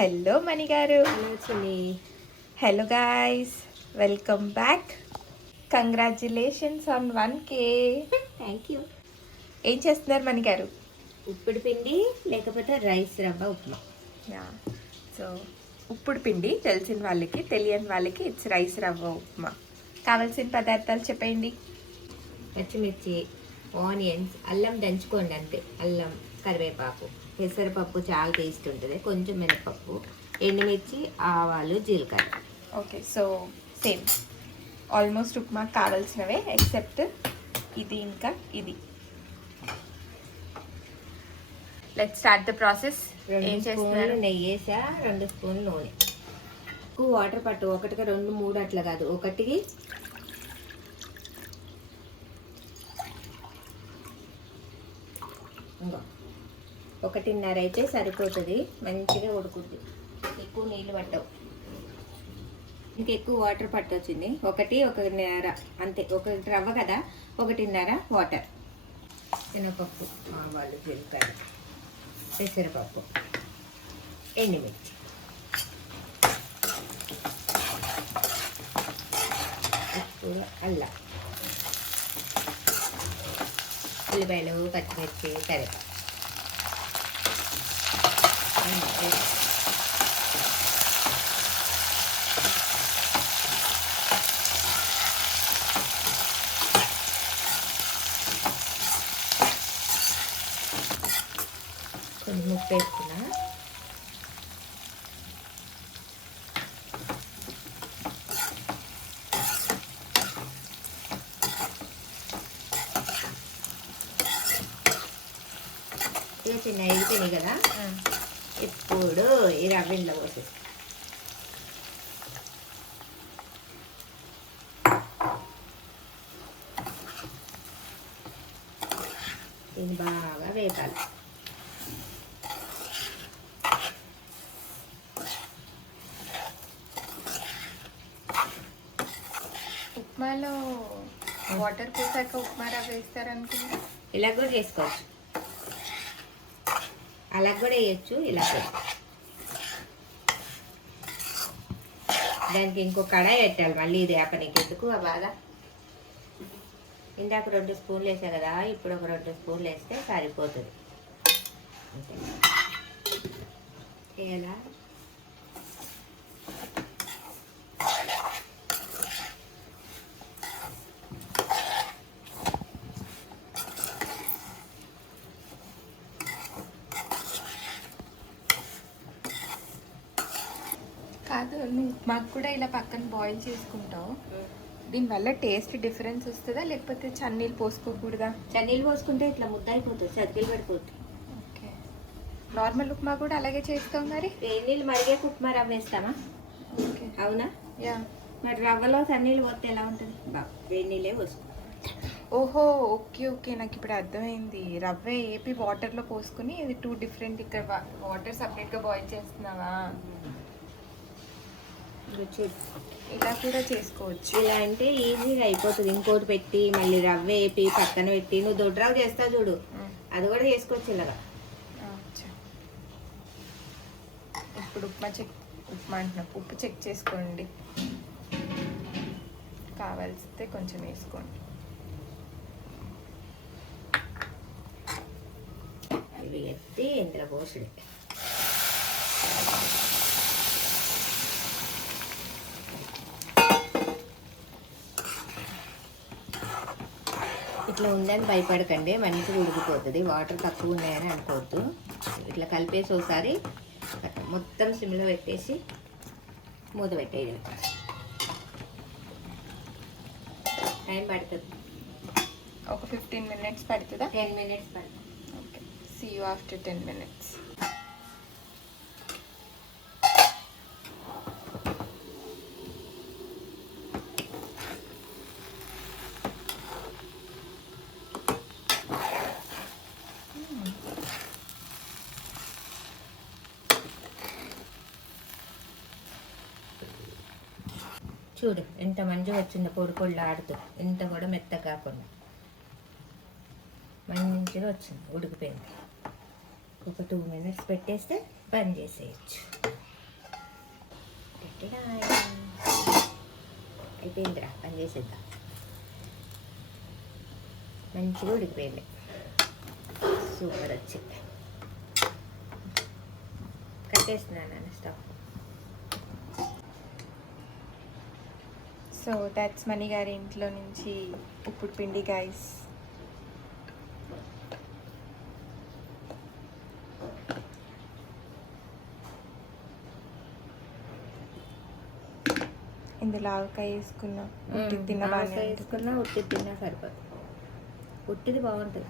Hello Mani garu hello guys welcome back congratulations on one K thank you ఏం చేస్తున్నారు మణి గారు ఉప్పుడు పిండి లేకపోతే రైస్ రవ్వ ఉప్మా. సో ఉప్పుడు పిండి తెలిసిన వాళ్ళకి తెలియని వాళ్ళకి ఇట్స్ రైస్ రవ్వ ఉప్మా. కావాల్సిన పదార్థాలు చెప్పండి. పచ్చిమిర్చి ఆనియన్స్ అల్లం దంచుకోండి అంతే. అల్లం కరివేపాకు. పెసరపప్పు చాలా టేస్ట్ ఉంటుంది. కొంచెం మినపప్పు ఎండుమిర్చి ఆవాలు జీలకర్ర. Okay so same. Almost upma కావాల్సినవే except ఇది ఇంకా ఇది. లెట్ స్టార్ట్ ద ప్రాసెస్ ఏం చేస్తున్నారు? నెయ్యి వేసా రెండు స్పూన్లు నూనె. ఎక్కువ వాటర్ పట్టు ఒకటికి రెండు మూడు అట్లా కాదు. ఒకటికి ఇంకో. ఒకటిన్నర అయితే సరిపోతుంది. మంచిగా ఉడుకుద్ది. ఎక్కువ నీళ్ళు పట్టవు. ఇంకెక్కువ వాటర్ పట్టొచ్చింది. ఒకటి ఒకటిన్నర అంతే. ఒకటి రవ్వ కదా? ఒకటిన్నర వాటర్. శనగపప్పు ఆవాలు జీలకర్ర పెసరపప్పు ఎండుమిర్చి. ఎక్కువ అల్లం. ఉల్లిపాయలు పచ్చిమిర్చి కరివేపాకు. అంతే. కొన్ని ఉప్పు వేసుకున్నా చిన్న అయిపోయినాయి కదా ఇప్పుడు ఈ రవ్వ ఇంట్లో దీన్ని బాగా వేపాలి. ఉప్మాలో వాటర్ పోసాక ఉప్మా రవ్వ వేస్తారనుకుంటా ఇలా కూడా చేసుకోవచ్చు. అలా కూడా వేయచ్చు ఇలా దానికి ఇంకో కడాయి పెట్టాలి మళ్ళీ ఇది వేపనికి. ఎందుకు ఆ బాధ? ఇందాక రెండు స్పూన్లు వేసా కదా ఇప్పుడు ఒక రెండు స్పూన్లు వేస్తే సరిపోతుంది. అంతే. ఎలా కాదు నువ్వు ఉప్మాకు కూడా ఇలా పక్కన బాయిల్ చేసుకుంటావు. దీనివల్ల టేస్ట్ డిఫరెన్స్ వస్తుందా? లేకపోతే చన్నీళ్ళు పోసుకోకూడదా? చన్నీళ్ళు పోసుకుంటే ఇట్లా ముద్ద అయిపోతుంది చద్దిలు పడిపోతుంది. ఓకే. నార్మల్ ఉప్మా కూడా అలాగే చేస్తావు మరి? నీళ్ళు మరిగే ఉప్మా రవ్వ వేస్తామా? ఓకే. అవునా? యా. మరి రవ్వలో సన్నీళ్ళు పోతే ఎలా ఉంటుంది? బా వేడి నీళ్ళే పోసుకో. ఓహో ఓకే ఓకే. నాకు ఇప్పుడు అర్థమైంది. రవ్వ ఏపి వాటర్లో పోసుకుని ఇది టూ డిఫరెంట్ ఇక్కడ వాటర్ సపరేట్గా బాయిల్ చేస్తున్నావా? ఇలా కూడా చేసుకోవచ్చు. ఇలా అంటే ఈజీగా అయిపోతుంది. ఇంకోటి పెట్టి మళ్ళీ రవ్వ వేపి పక్కన పెట్టి నువ్వు దొడ్రావు చేస్తావు చూడు. అది కూడా చేసుకోవచ్చు ఇలాగా. ఇప్పుడు ఉప్మా చెక్ ఉప్మా అంటున్నా. ఉప్పు చెక్ చేసుకోండి. కావాల్సితే కొంచెం వేసుకోండి. ఇవి ఎత్తి ఇందులో పోసుడు ఇట్లా ఉందని భయపడకండి మంచిగా ఉడికిపోతుంది. వాటర్ తక్కువ ఉన్నాయని అనుకోవద్దు. ఇట్లా కలిపేసి ఒకసారి మొత్తం సిమ్లో పెట్టేసి మూత పెట్టేది టైం పడుతుంది. ఒక ఫిఫ్టీన్ మినిట్స్ పడుతుందా? టెన్ మినిట్స్ పడుతుంది. Okay. See you after ten minutes చూడు ఎంత మంచిగా వచ్చిందో పొడి పొడిలో ఆడుతూ ఎంత కూడా మెత్త కాకుండా. మంచిగా వచ్చింది ఉడికిపోయింది. ఒక టూ మినిట్స్ పెట్టేస్తే బంద్ చేసేయచ్చు. అయిపోయిందిరా పని చేసేద్దాం. మంచిగా ఉడికిపోయింది. సూపర్ వచ్చింది. కట్టేస్తున్నాను స్టవ్? సో దాట్స్ మణి గారి ఇంట్లో నుంచి ఉప్పుడు పిండి గైస్ ఇందులో ఆవకాయ వేసుకున్నాం ఉట్టి తిన్న. వేసుకున్నా ఉట్టి తిన్నా సరిపోదు. ఉట్టిది బాగుంటుంది.